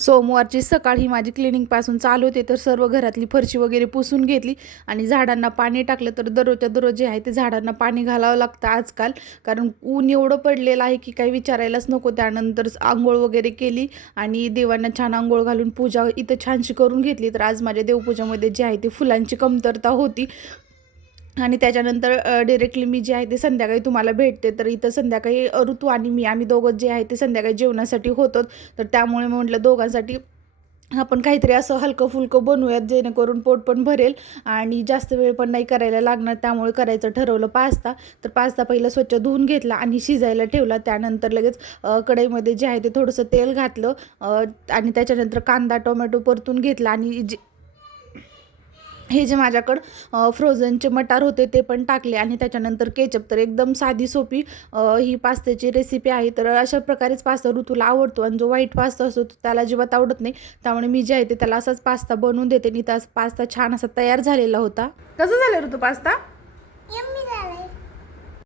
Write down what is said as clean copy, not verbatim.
सोमवारची सकाळ ही माझी क्लिनिंगपासून चालू होते. तर सर्व घरातली फरशी वगैरे पुसून घेतली आणि झाडांना पाणी टाकलं. तर दररोजच्या दररोज जे आहे ते झाडांना पाणी घालावं लागतं आजकाल, कारण ऊन एवढं पडलेलं आहे की काही विचारायलाच नको. त्यानंतर आंघोळ वगैरे केली आणि देवांना छान आंघोळ घालून पूजा इथं छानशी करून घेतली. तर आज माझ्या देवपूजामध्ये जे आहे ते फुलांची कमतरता होती आणि त्याच्यानंतर डायरेक्टली मी जे आहे ते संध्याकाळी तुम्हाला भेटते. तर इथं संध्याकाळी ऋतू आणि आम्ही दोघं जे आहे ते संध्याकाळी जेवणासाठी होतो. तर त्यामुळे म्हटलं दोघांसाठी आपण काहीतरी असं हलकं फुलकं बनवूयात, जेणेकरून पोट पण भरेल आणि जास्त वेळ पण नाही करायला लागणार. त्यामुळे करायचं ठरवलं पास्ता. तर पास्ता पहिला स्वच्छ धुवून घेतला आणि शिजायला ठेवला. त्यानंतर लगेच कढईमध्ये जे आहे ते थोडंसं तेल घातलं आणि त्याच्यानंतर कांदा टोमॅटो परतून घेतला आणि हे जे माझ्याकडं फ्रोझनचे मटार होते ते पण टाकले आणि त्याच्यानंतर केचप. तर एकदम साधी सोपी ही पास्त्याची रेसिपी आहे. तर अशा प्रकारेच पास्ता ऋतूला आवडतो आणि जो व्हाईट पास्ता असतो त्याला अजिबात आवडत नाही. त्यामुळे मी जे आहे ते त्याला असाच पास्ता बनवून देते आणि त्याचा पास्ता छान असा तयार झालेला होता. कसं झालं ऋतू पास्ता?